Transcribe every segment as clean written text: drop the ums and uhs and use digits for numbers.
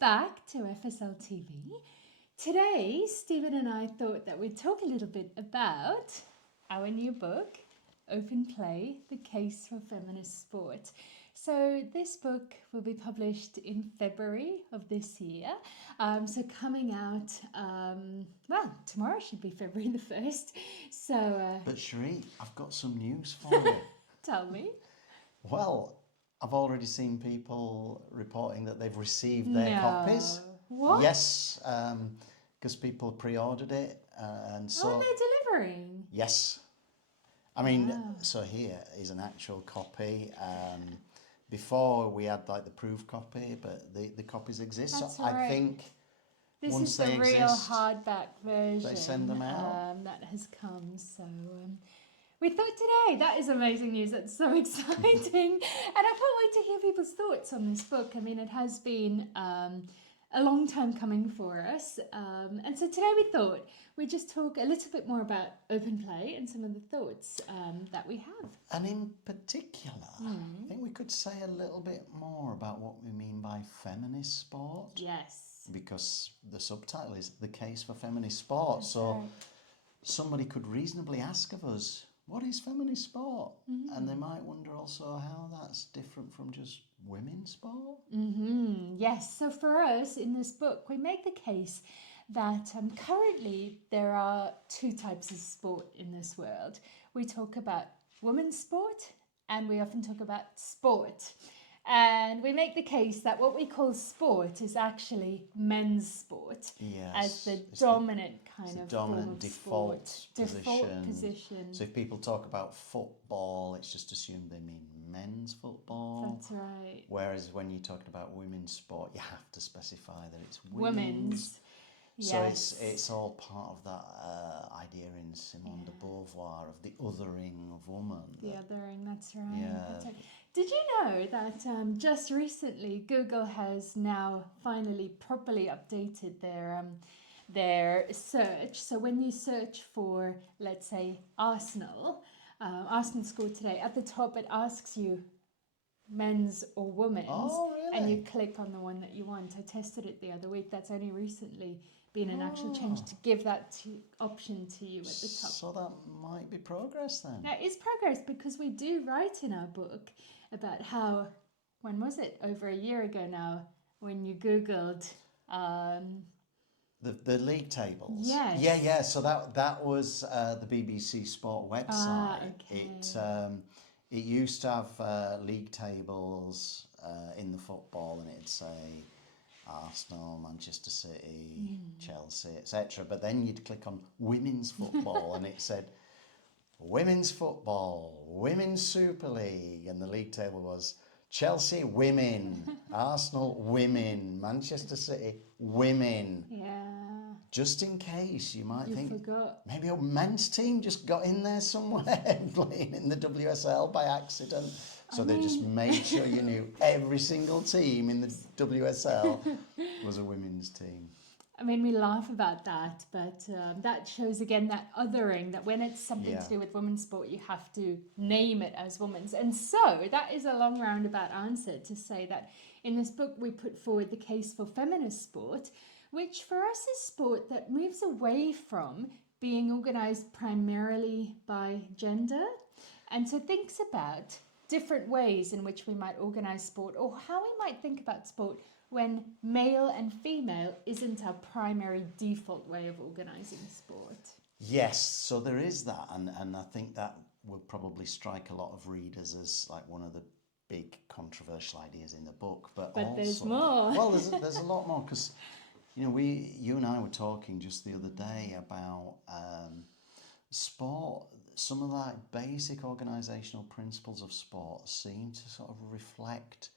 back to FSL TV. Today, Stephen and I thought that we'd talk a little bit about our new book, Open Play, The Case for Feminist Sport. So this book will be published in February of this year. So coming out, tomorrow should be February the 1st. But Sheree, I've got some news for you. Tell me. Well, I've already seen people reporting that they've received their copies. What? Yes, because people pre-ordered it, and so they're delivering. Yes, I mean, so here is an actual copy. Before we had like the proof copy, but the copies exist. That's so right. I think This once is they the real exist, hardback version. they send them out. That has come. So we thought today that is amazing news. That's so exciting, and I can't wait to hear people's thoughts on this book. I mean, it has been a long time coming for us, and so today we thought we'd just talk a little bit more about open play and some of the thoughts that we have. And in particular, I think we could say a little bit more about what we mean by feminist sport. Yes. Because the subtitle is The Case for Feminist Sport. So somebody could reasonably ask of us, what is feminist sport? Mm-hmm. And they might wonder also how that's different from just women's sport. Mm-hmm. Yes, so for us in this book, we make the case that currently there are two types of sport in this world. We talk about women's sport and we often talk about sport. And we make the case that what we call sport is actually men's sport, as the dominant default position. So if people talk about football, it's just assumed they mean men's football. That's right. Whereas when you're talking about women's sport, you have to specify that it's women's. Yes. So it's all part of that idea in Simone de Beauvoir of the othering of woman. The othering, that's right. Yeah. That's right. Did you know that just recently Google has now finally properly updated their search? So when you search for, let's say, Arsenal scored today, at the top it asks you men's or women's. Oh, really? And you click on the one that you want. I tested it the other week. That's only recently been an actual change to give that option to you at the top. So that might be progress then. That is progress, because we do write in our book about how, when was it? Over a year ago now, when you Googled the league tables. Yes. Yeah. So that was the BBC Sport website. Okay. It used to have league tables in the football, and it'd say Arsenal, Manchester City, Chelsea, etc. But then you'd click on women's football and it said women's football, women's Super League, and the league table was Chelsea women, Arsenal women, Manchester City women. Yeah. Just in case you might think forgot. maybe a men's team just got in there somewhere playing in the WSL by accident. So they just made sure you knew every single team in the WSL was a women's team. I mean, we laugh about that, but that shows again that othering, that when it's something to do with women's sport, you have to name it as women's. And so that is a long roundabout answer to say that in this book we put forward the case for feminist sport, which for us is sport that moves away from being organised primarily by gender, and so thinks about different ways in which we might organise sport, or how we might think about sport when male and female isn't our primary default way of organising sport. Yes, so there is that, and I think that will probably strike a lot of readers as like one of the big controversial ideas in the book. But also, there's more. Well, there's a lot more, because you and I were talking just the other day about sport. Some of the basic organisational principles of sport seem to sort of reflect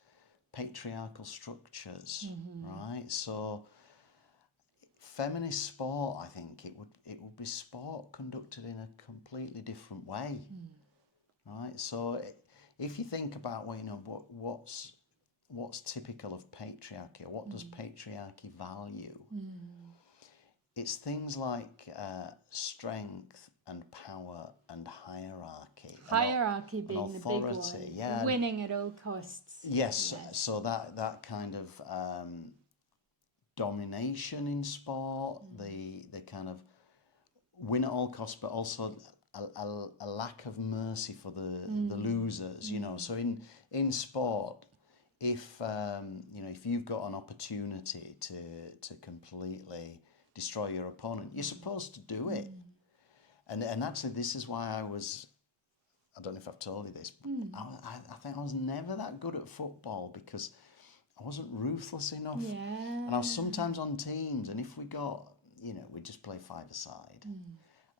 patriarchal structures, right? So feminist sport, I think it would be sport conducted in a completely different way, right? So if you think about what's typical of patriarchy, or what does patriarchy value? It's things like strength and power and hierarchy. Hierarchy being and authority, the big one. yeah. Winning at all costs. Yes, so that kind of domination in sport, the kind of win at all costs, but also a lack of mercy for the losers. You know, so in sport, if if you've got an opportunity to completely destroy your opponent, you're supposed to do it. And actually, this is why I don't know if I've told you this, but I think I was never that good at football because I wasn't ruthless enough. Yeah. And I was sometimes on teams, and if we got, we just play five-a-side.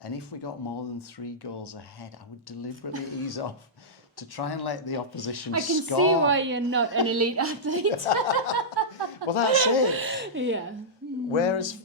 And if we got more than 3 goals ahead, I would deliberately ease off to try and let the opposition score. I can see why you're not an elite athlete. Well, that's it. Yeah. Whereas,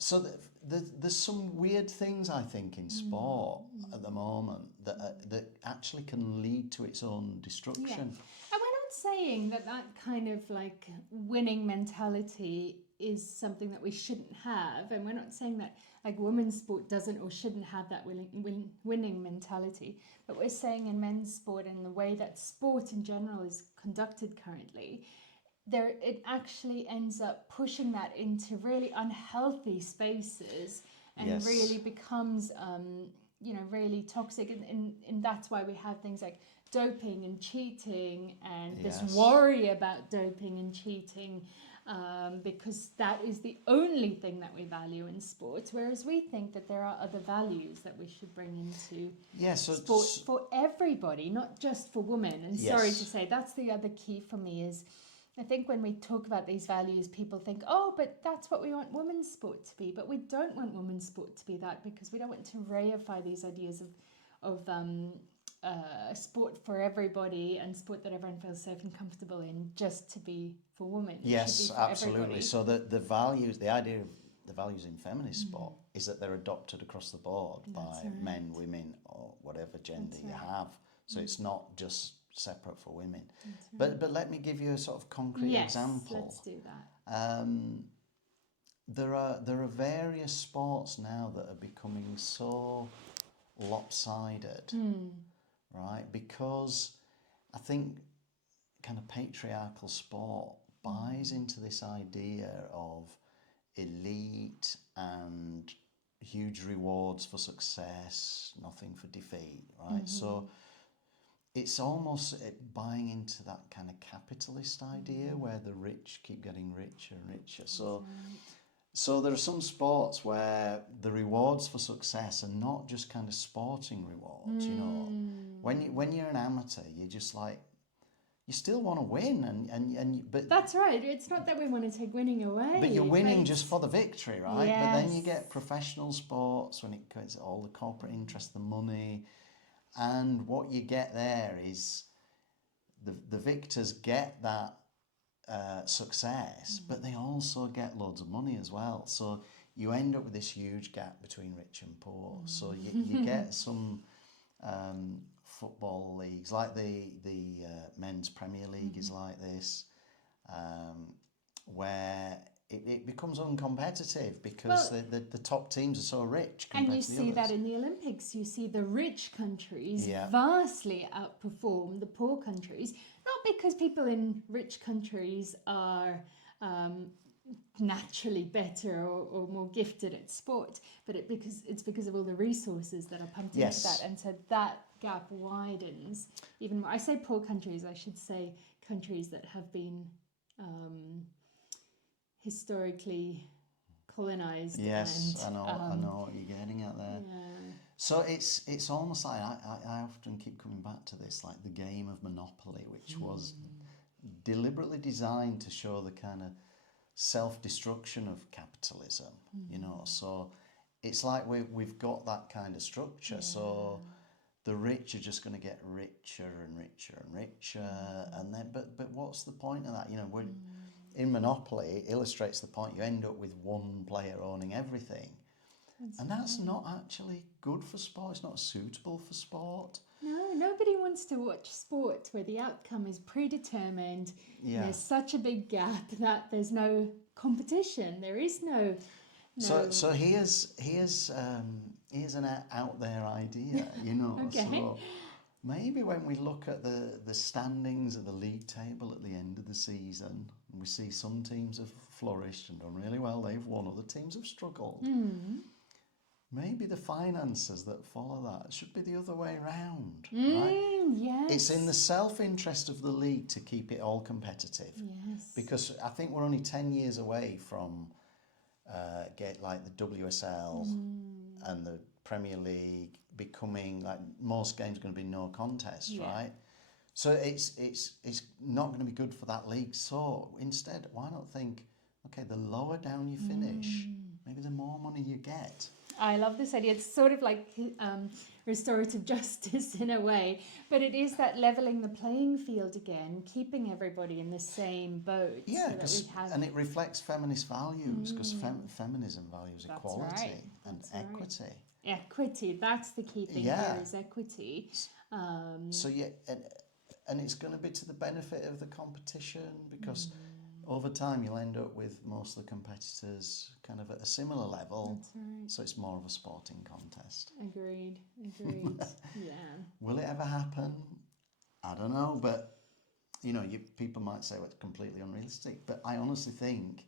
so there's some weird things, I think, in sport at the moment that actually can lead to its own destruction. Yeah. And we're not saying that kind of like winning mentality is something that we shouldn't have, and we're not saying that like women's sport doesn't or shouldn't have that winning mentality, but we're saying in men's sport and the way that sport in general is conducted currently, it actually ends up pushing that into really unhealthy spaces and really becomes really toxic, and that's why we have things like doping and cheating and this worry about doping and cheating, because that is the only thing that we value in sports, whereas we think that there are other values that we should bring into sport for everybody, not just for women. And sorry to say, that's the other key for me is I think when we talk about these values, people think, oh, but that's what we want women's sport to be. But we don't want women's sport to be that, because we don't want to reify these ideas of sport for everybody and sport that everyone feels safe and comfortable in just to be for women. Yes, absolutely. Everybody. So the values, the idea of the values in feminist sport is that they're adopted across the board by men, women, or whatever gender you have. So it's not just separate for women. But let me give you a sort of concrete example. Let's do that. There are various sports now that are becoming so lopsided, right? Because I think kind of patriarchal sport buys into this idea of elite and huge rewards for success, nothing for defeat, right? So it's almost buying into that kind of capitalist idea where the rich keep getting richer and richer. So there are some sports where the rewards for success are not just kind of sporting rewards, When you're an amateur, you're just like, you still want to win, but that's right. It's not that we want to take winning away. But you're winning just for the victory, right? Yes. But then you get professional sports when it gets all the corporate interest, the money. And what you get there is the victors get that success, but they also get loads of money as well. So you end up with this huge gap between rich and poor. So you get some football leagues, like the men's Premier League is like this, where it becomes uncompetitive because the top teams are so rich. And you see that in the Olympics. You see the rich countries vastly outperform the poor countries, not because people in rich countries are naturally better or more gifted at sport, but it's because of all the resources that are pumped into that, and so that gap widens even more. I say poor countries, I should say countries that have been historically colonized. Yes, and, I know what you're getting at there. Yeah. So it's almost like I often keep coming back to this, like the game of Monopoly, which was deliberately designed to show the kind of self-destruction of capitalism, so it's like we've got that kind of structure. So the rich are just going to get richer and richer and richer, and then but what's the point of that? In Monopoly, it illustrates the point. You end up with one player owning everything. That's not actually good for sport. It's not suitable for sport. No, nobody wants to watch sport where the outcome is predetermined. Yeah. There's such a big gap that there's no competition. There is no. So here's an out there idea, Okay. So maybe when we look at the standings of the league table at the end of the season, We see some teams have flourished and done really well. They've won. Other teams have struggled. Maybe the finances that follow that should be the other way around, right? Yes. It's in the self-interest of the league to keep it all competitive. Yes. Because I think we're only 10 years away from get like the WSL and the Premier League becoming like most games are going to be no contest, right? So it's not going to be good for that league. So instead, why not think, okay, the lower down you finish, maybe the more money you get. I love this idea. It's sort of like restorative justice in a way, but it is that leveling the playing field again, keeping everybody in the same boat. Yeah, so and it reflects feminist values, because feminism values equality and equity. Right. Equity, that's the key thing here, is equity. So yeah, and it's going to be to the benefit of the competition, because over time you'll end up with most of the competitors kind of at a similar level. That's right. So it's more of a sporting contest. Agreed. Yeah. Will it ever happen? I don't know, but people might say it's completely unrealistic, but I honestly think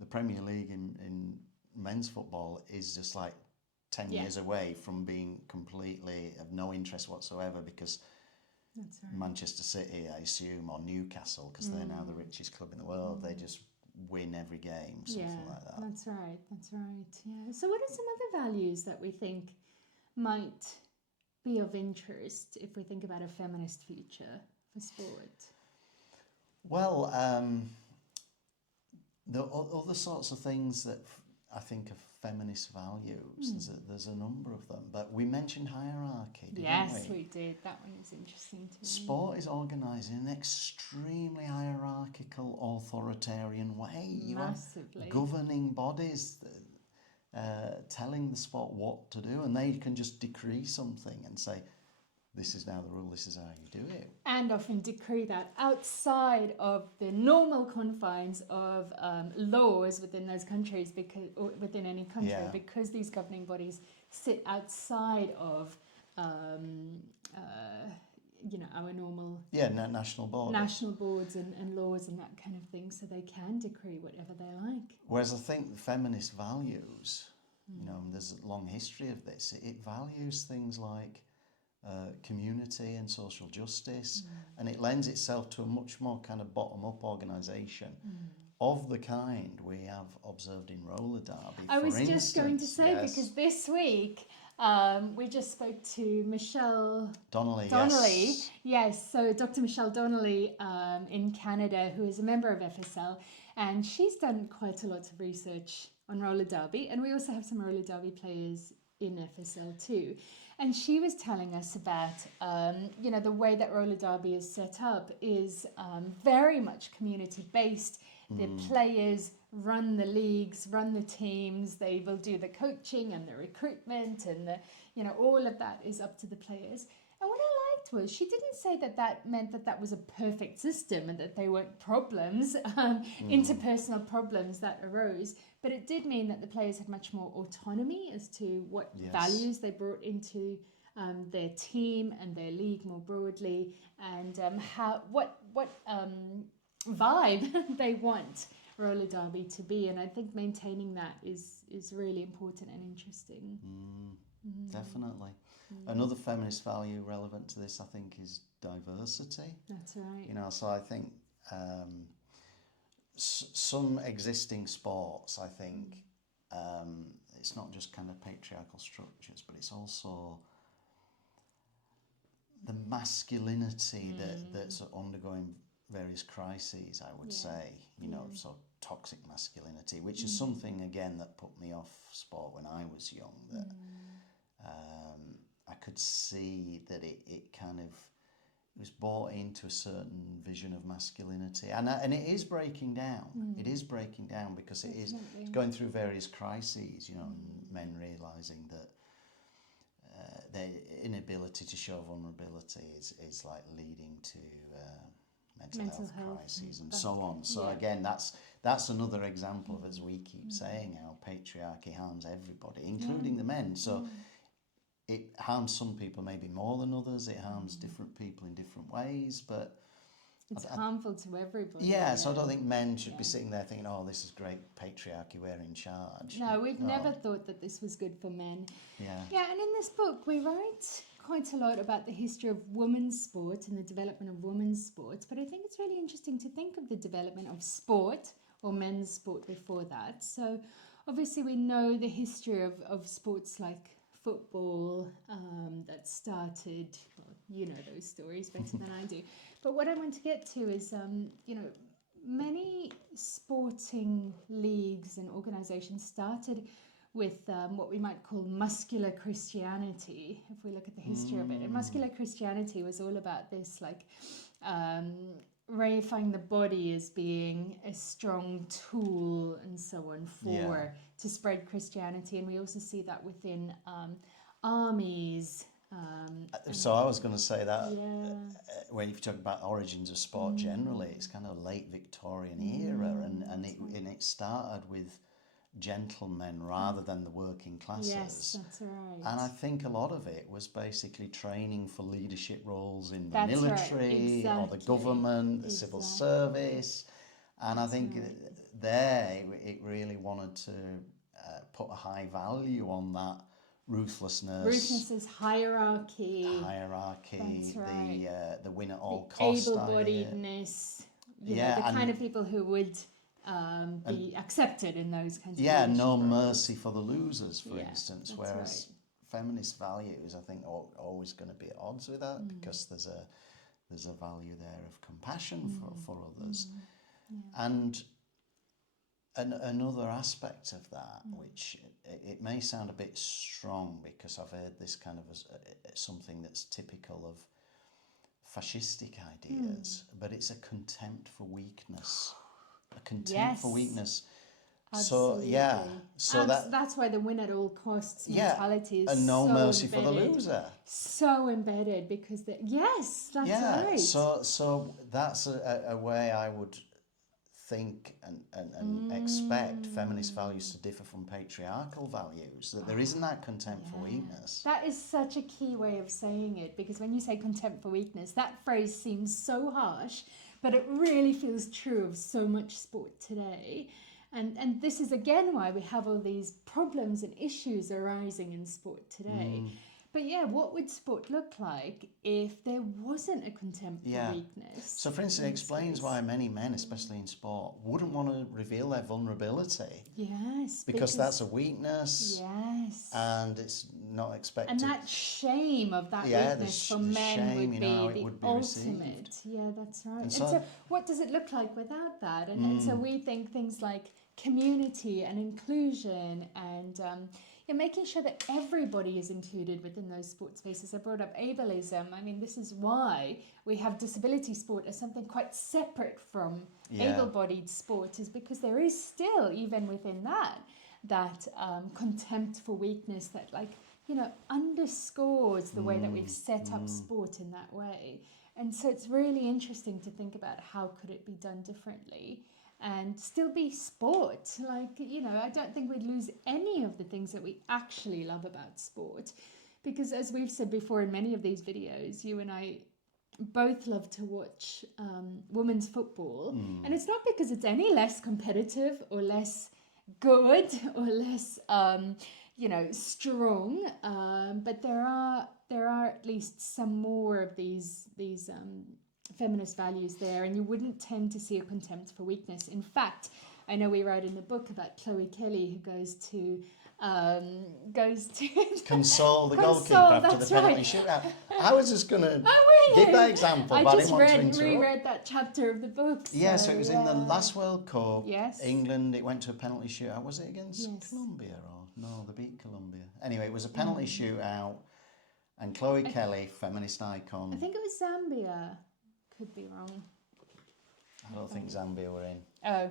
the Premier League in men's football is just like 10 years away from being completely of no interest whatsoever, because that's right. Manchester City, I assume, or Newcastle, because they're now the richest club in the world, they just win every game, something like that. That's right. Yeah. So what are some other values that we think might be of interest if we think about a feminist future for sport? Well, the other sorts of things that I think are feminist values, there's a number of them, but we mentioned hierarchy, didn't we? Yes, we did. That one was interesting to me. Sport is organised in an extremely hierarchical, authoritarian way. Massively. You have governing bodies telling the sport what to do, and they can just decree something and say, this is now the rule, this is how you do it. And often decree that outside of the normal confines of laws within those countries, or within any country, because these governing bodies sit outside of, our normal national boards and laws and that kind of thing, so they can decree whatever they like. Whereas I think the feminist values, there's a long history of this. It values things like community and social justice, and it lends itself to a much more kind of bottom-up organisation of the kind we have observed in roller derby. I was just going to say, because this week we just spoke to Michelle Donnelly. Yes, so Dr. Michelle Donnelly in Canada, who is a member of FSL, and she's done quite a lot of research on roller derby, and we also have some roller derby players in FSL too. And she was telling us about, the way that roller derby is set up is very much community-based. The players run the leagues, run the teams. They will do the coaching and the recruitment, and all of that is up to the players. And what I liked was she didn't say that meant that was a perfect system and that there weren't problems, interpersonal problems that arose. But it did mean that the players had much more autonomy as to what values they brought into their team and their league more broadly, and what vibe they want roller derby to be. And I think maintaining that is really important and interesting. Definitely. Another feminist value relevant to this, I think, is diversity. That's right. So I think some existing sports, I think, it's not just kind of patriarchal structures, but it's also the masculinity that's undergoing various crises, I would say, so toxic masculinity, which is something, again, that put me off sport when I was young, that I could see that it kind of was bought into a certain vision of masculinity, and it is breaking down. It is breaking down because it's going through various crises, men realising that their inability to show vulnerability is like leading to mental health crises and so on. So again, that's another example of, as we keep saying, how patriarchy harms everybody, including the men. So it harms some people maybe more than others. It harms different people in different ways. But It's harmful to everybody. Yeah, so I don't think men should be sitting there thinking, oh, this is great patriarchy, we're in charge. No, we've never thought that this was good for men. Yeah. Yeah, and in this book we write quite a lot about the history of women's sport and the development of women's sports, but I think it's really interesting to think of the development of sport or men's sport before that. So obviously we know the history of sports like football that started, well, you know those stories better than I do. But what I want to get to is, many sporting leagues and organizations started with what we might call muscular Christianity, if we look at the history of it. And muscular Christianity was all about this, like, reifying the body as being a strong tool and so on to spread Christianity. And we also see that within armies. So I was going to say that when you talk about origins of sport generally, it's kind of late Victorian era, and it started with gentlemen rather than the working classes. Yes, that's right. And I think a lot of it was basically training for leadership roles in the military or the government, the civil service. And I think there it really wanted to put a high value on that ruthlessness is hierarchy. That's right. The win at all the cost, able-bodiedness, the kind of people who would be accepted in those kinds of no mercy for the losers, for instance, whereas feminist values, I think, are always going to be at odds with that because there's a value there of compassion for others. And another aspect of that, which it may sound a bit strong because I've heard this kind of as something that's typical of fascistic ideas, but it's a contempt for weakness. A contempt for weakness. Absolutely. So that's why the win at all costs mentality is and no so mercy embedded, for the loser. So embedded because that's right. So that's a way I would think and expect feminist values to differ from patriarchal values, that there isn't that contempt for weakness. That is such a key way of saying it, because when you say contempt for weakness, that phrase seems so harsh, but it really feels true of so much sport today. And this is again why we have all these problems and issues arising in sport today. But what would sport look like if there wasn't a contempt for weakness? So, for instance, it explains why many men, especially in sport, wouldn't want to reveal their vulnerability. Yes. Because that's a weakness. Yes. And it's not expected. And that shame of that weakness for men would be the ultimate. Yeah, that's right. And so what does it look like without that? And so we think things like community and inclusion and making sure that everybody is included within those sports spaces. I brought up ableism. I mean, this is why we have disability sport as something quite separate from able-bodied sport, is because there is still, even within that contempt for weakness that, underscores the way that we've set up sport in that way. And so it's really interesting to think about how could it be done differently and still be sport. I don't think we'd lose any of the things that we actually love about sport, because as we've said before in many of these videos, you and I both love to watch women's football, and it's not because it's any less competitive or less good or less strong, but there are at least some more of these feminist values there, and you wouldn't tend to see a contempt for weakness. In fact, I know we write in the book about Chloe Kelly, who goes to console the goalkeeper after the penalty shootout. I was just going to give that example, but I didn't want to interrupt. reread that chapter of the book. So it was in the last World Cup. Yes. England, it went to a penalty shootout. Was it against Colombia or no? They beat Colombia. Anyway, it was a penalty shootout, and Chloe Kelly, feminist icon. I think it was Zambia. Could be wrong. I don't think Zambia were in. Oh,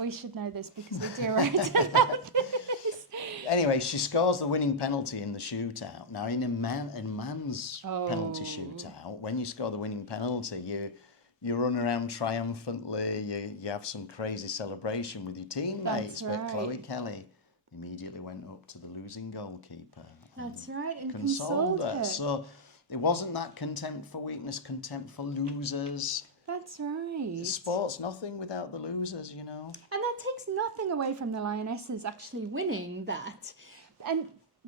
we should know this because we do write about this. Anyway, she scores the winning penalty in the shootout. Now, in man's penalty shootout, when you score the winning penalty, you run around triumphantly. You have some crazy celebration with your teammates. But Chloe Kelly immediately went up to the losing goalkeeper. That's right, and consoled her. So it wasn't that contempt for weakness, contempt for losers. That's right. Sport's nothing without the losers, you know. And that takes nothing away from the Lionesses actually winning that.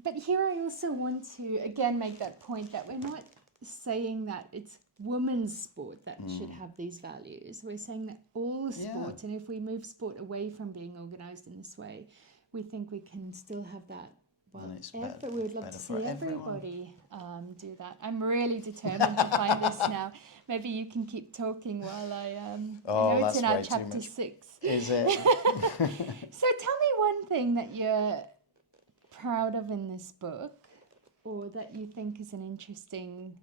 But here I also want to again make that point that we're not saying that it's women's sport that should have these values. We're saying that all sport, and if we move sport away from being organised in this way, we think we can still have that. Well, but we would love to see everybody do that. I'm really determined to find this now. Maybe you can keep talking while I know it's in our chapter 6. Is it? So tell me one thing that you're proud of in this book, or that you think is an interesting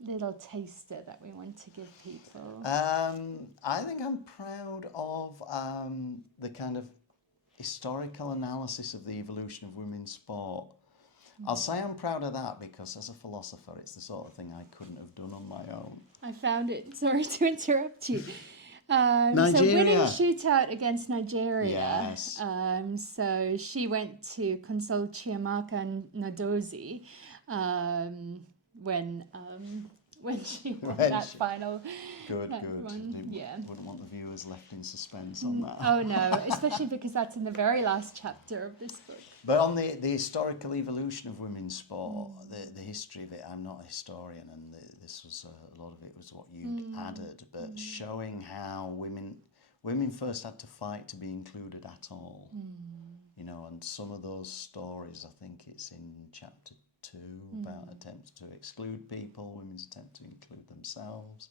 little taster that we want to give people. I think I'm proud of the kind of historical analysis of the evolution of women's sport. I'll say I'm proud of that because as a philosopher it's the sort of thing I couldn't have done on my own. I found it, sorry to interrupt you. Nigeria. So winning shootout against Nigeria. Yes. So she went to consult Chiamaka Nnadozie when she won that final. Good. One. Yeah. Wouldn't want the viewers left in suspense on that. Oh no, especially because that's in the very last chapter of this book. But on the historical evolution of women's sport, the history of it, I'm not a historian, and this was a lot of it was what you'd added, but showing how women first had to fight to be included at all. You know, and some of those stories, I think it's in chapter 2 about attempts to exclude people, women's attempt to include themselves.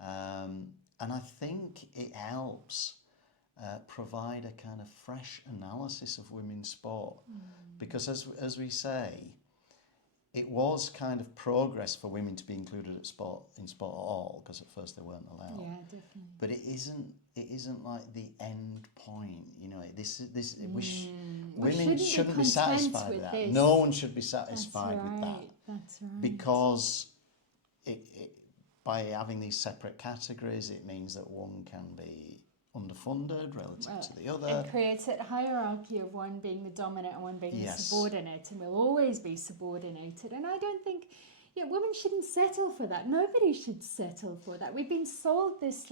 And I think it helps provide a kind of fresh analysis of women's sport. Because as we say, it was kind of progress for women to be included in sport at all, because at first they weren't allowed. Yeah, definitely. But it isn't like the end point. You know, women shouldn't be satisfied with that. This. No one should be satisfied with that. That's right. Because by having these separate categories, it means that one can be underfunded relative to the other. It creates a hierarchy of one being the dominant and one being the subordinate, and will always be subordinated. And I don't think, women shouldn't settle for that. Nobody should settle for that. We've been sold this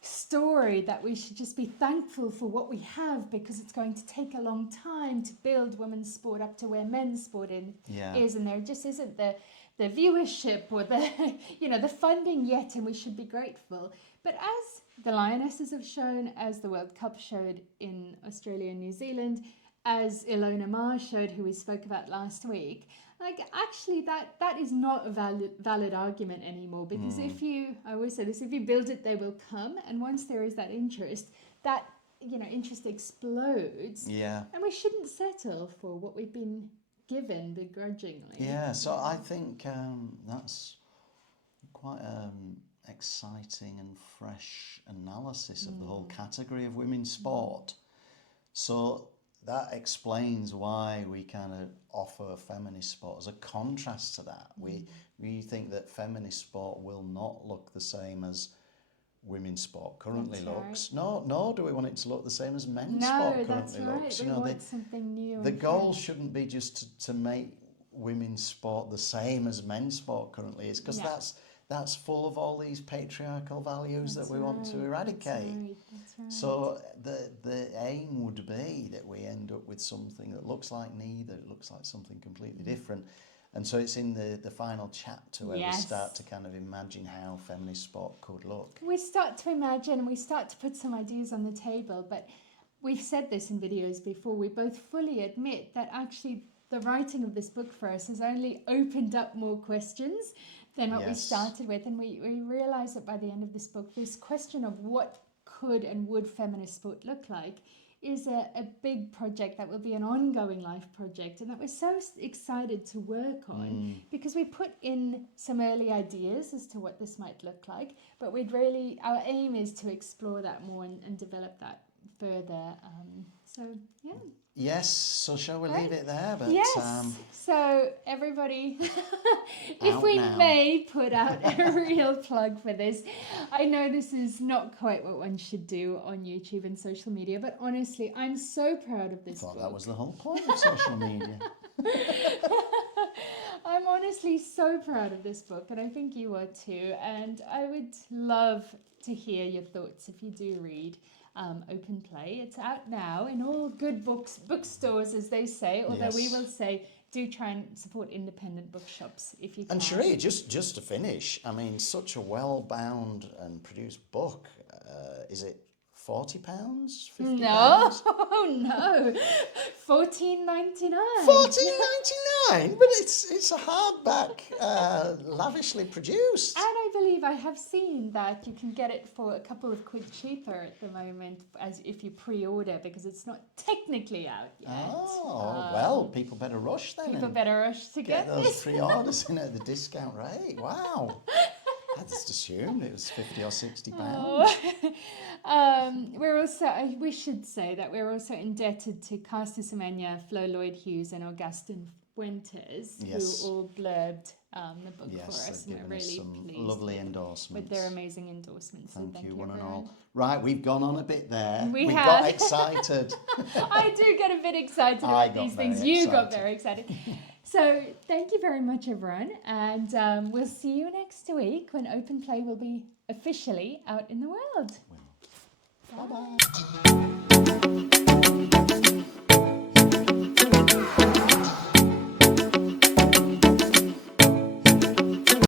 story that we should just be thankful for what we have because it's going to take a long time to build women's sport up to where men's sport is, and there just isn't the viewership or the funding yet, and we should be grateful. But as the Lionesses have shown, as the World Cup showed in Australia and New Zealand, as Ilona Maher showed, who we spoke about last week, actually that is not a valid argument anymore, because I always say this, if you build it, they will come, and once there is that interest, that interest explodes. Yeah. And we shouldn't settle for what we've been given begrudgingly. Yeah, so I think that's quite exciting and fresh analysis of the whole category of women's sport. So that explains why we kind of offer feminist sport as a contrast to that. We think that feminist sport will not look the same as women's sport currently looks. Right. Nor do we want it to look the same as men's sport currently looks. We want something new. The goal shouldn't be just to make women's sport the same as men's sport currently is, because that's full of all these patriarchal values that we want to eradicate. That's right. So the aim would be that we end up with something that looks like neither, it looks like something completely different. And so it's in the final chapter where we start to kind of imagine how feminist sport could look. We start to imagine, and we start to put some ideas on the table, but we've said this in videos before, we both fully admit that actually the writing of this book for us has only opened up more questions than what we started with, and we realise that by the end of this book, this question of what could and would feminist sport look like is a big project that will be an ongoing life project, and that we're so excited to work on because we put in some early ideas as to what this might look like, but our aim is to explore that more and develop that further. Yes, so shall we leave it there? But, so everybody, if we may put out a real plug for this, I know this is not quite what one should do on YouTube and social media, but honestly, I'm so proud of this book. That was the whole point of social media. I'm honestly so proud of this book, and I think you are too. And I would love to hear your thoughts if you do read Open Play. It's out now in all good bookstores, as they say, although we will say do try and support independent bookshops if you can. And Sheree, just to finish, I mean, such a well-bound and produced book. Is it £40? £50? No, no, $14.99. £14.99, but it's a hardback, lavishly produced. And I believe I have seen that you can get it for a couple of quid cheaper at the moment, as if you pre-order, because it's not technically out yet. Oh, well, people better rush then. People better rush to get those this. pre-orders in at the discount rate. Wow. I just assumed it was £50 or £60. We should say that we're also indebted to Castor Semenya, Flo Lloyd-Hughes and Augustin Fuentes, who all blurbed the book for us, and we're really pleased lovely endorsements with their amazing endorsements. Thank you, one and all. Right, we've gone on a bit there. We got excited. I do get a bit excited about these things. You got very excited. So thank you very much, everyone, and we'll see you next week when Open Play will be officially out in the world. Bye-bye.